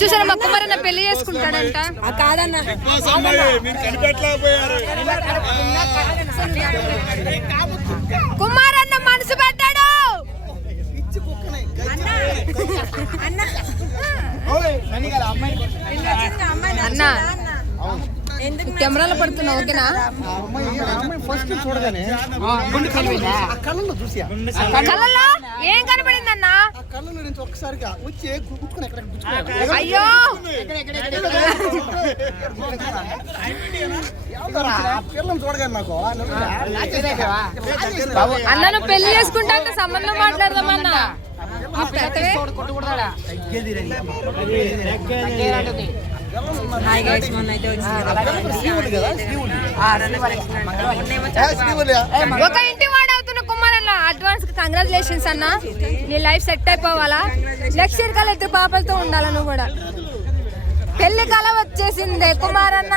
చూసారా? మా కుమారన్న పెళ్ళి చేసుకుంటాడంట. కాదన్న. మనసు పెట్టాడు అన్న. కెమెరాలో పడుతున్నా ఓకేనా? ఫస్ట్ చూడగానే కళ్ళల్లో ఏం కనపడింది కళ్ళలో నుంచి ఒక్కసారిగా వచ్చి గుచ్చుకుని ఎక్కడ గుచ్చుకున్నాడు అయ్యో! చూడగానే నాకు అన్నను పెళ్ళి చేసుకుంటా అంటే సంబంధం మాట్లాడదామన్నా హాయ్ గైస్ మొన్న అయితే శ్రీవుడు కదా శ్రీవుడు ఒక ఇంటి కంగ్రాచులేషన్స్ అన్న. నీ లైఫ్ సెట్ అయిపోవాలా? నెక్స్ట్ ఇయర్ కల్లా ఇద్దరు పాపలతో ఉండాలా నువ్వు కూడా? పెళ్ళి కళ వచ్చేసింది కుమారన్న.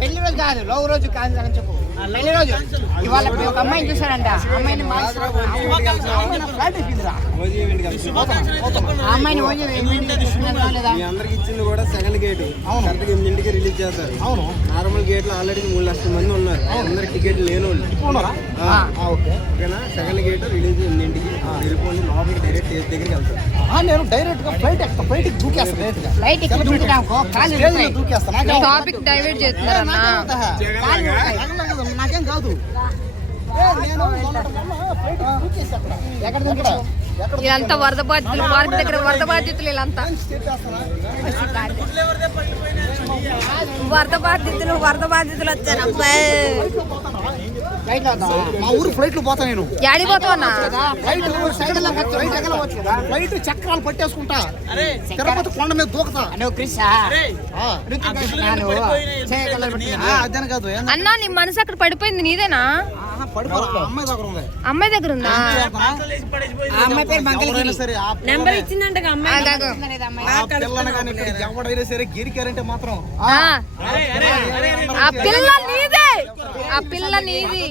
పెళ్ళి రోజు కాదు లవ్ రోజు కాదు అని చెప్పు. పెళ్ళి రోజు. ఇవాళ ఒక అమ్మాయిని చూసాడంట అమ్మాయిని మార్చి- ఆ అమ్మాయిని ఓజీ చూసుకున్నారా లేదా మీ అందరికి ఇచ్చింది కూడా సెకండ్ గేట్. కరెక్ట్ ఎనిమిదింటికి రిలీజ్ చేస్తారు. అవును నార్మల్ గేట్లో ఆల్రెడీ మూడు లక్షల మంది ఉన్నారు. అందరు టికెట్ లేని వాళ్ళు ఉన్నారా? ఆ, ఓకే. ఓకేనా? సెకండ్ గేట్ రిలీజ్ ఎనిమిదింటికి వెళ్ళిపోండి. లోపలికి డైరెక్ట్ స్టేజ్ దగ్గరికి వెళ్తారు ఆ, నేను డైరెక్ట్గా ఫ్లైట్ ఎక్కుతా ఫ్లైట్ దూకేస్తా డైరెక్ట్గా. లైట్ ఎక్కి దూకుతానుకో కాళ్ళు స్టేజ్ మీద ఇరుగుతాయి. దూకేస్తా. నాకేం టాపిక్ డైవర్ట్ చేస్తున్నారన్న నాకేం- నాకేం కాదు. ఏ, నేను ఫ్లైట్ దూకేసి అక్కడ? ఎక్కడ వీళ్ళంతా వరద బాధితులు పార్క్ దగ్గర వరద బాధితులు వీళ్ళంతా. వరద బాధితులు వరద బాధితులు వచ్చారు అబ్బాయి? మా ఊరు ఫ్లైట్లో పోతా నేను. ఫ్లైట్ సైడ్లో ఫ్లైట్ ఎగలవచ్చు కదా ఫ్లైట్ చక్రాలు పట్టేసుకుంటా. తిరుపతి కొండ మీద దూకతా. అన్నా నీ మనసు అక్కడ పడిపోయింది నీదేనా? అమ్మాయి దగ్గర ఉంది. అమ్మాయి దగ్గర ఉందా? ఆ అమ్మాయి పేరు నెంబర్ ఇచ్చిందంట ఎవడైనా సరే గిరికారంటే మాత్రం. ఆ. ఆ. పిల్ల నీదే. ఆ పిల్ల నీది.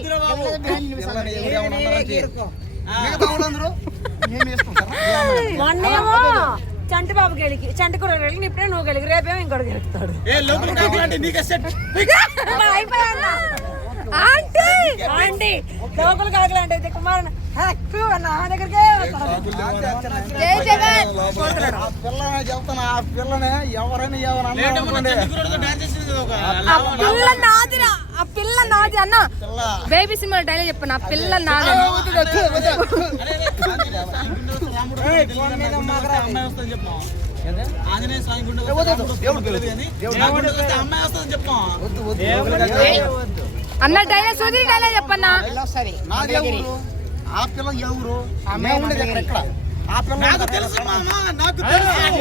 మొన్నేమో చంటి బాబు గెలికి చంటి కూడా గెలికి ఇప్పుడే నువ్వు గెలికి రేపేమో ఇంకోటి గెలుస్తాడు ఆంటీ! ఆంటీ! లోకల్ కాకలంటే అయితే కుమార్ నా దగ్గరికే వస్తాడు. జై జగన్! ఆ పిల్లనే చెప్తాను ఆ పిల్లనే ఎవరైనా ఎవరన్నా పిల్ల నాదిరా! ఆ పిల్ల నాది అన్న. బేబీ సినిమా డైలాగ్ చెప్పను? ఆ పిల్ల నాది అన్న డైలాగ్ సోదరి డైలాగ్ చెప్పన్నా? పిల్ల వస్తుంది నాది ఎవరు? ఆ పిల్ల ఎవరు? మేము ఉండేది ఎక్కడ ఎక్కడ ఆ పిల్ల నాకు తెలుసు నాకు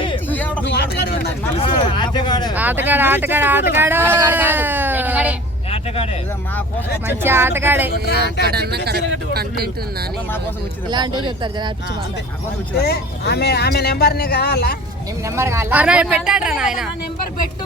ఆటగాడు ఆటగాడు ఆటగాడు మంచి ఆటగాడే కంటెంట్ ఉందా నా కోసం వచ్చింది. ఇలాంటివి చెప్తారు జనాలు. ఆమె ఆమె నెంబర్ నీ కావాలా? నెంబర్ కావాలా నాయన. నెంబర్ పెట్టు.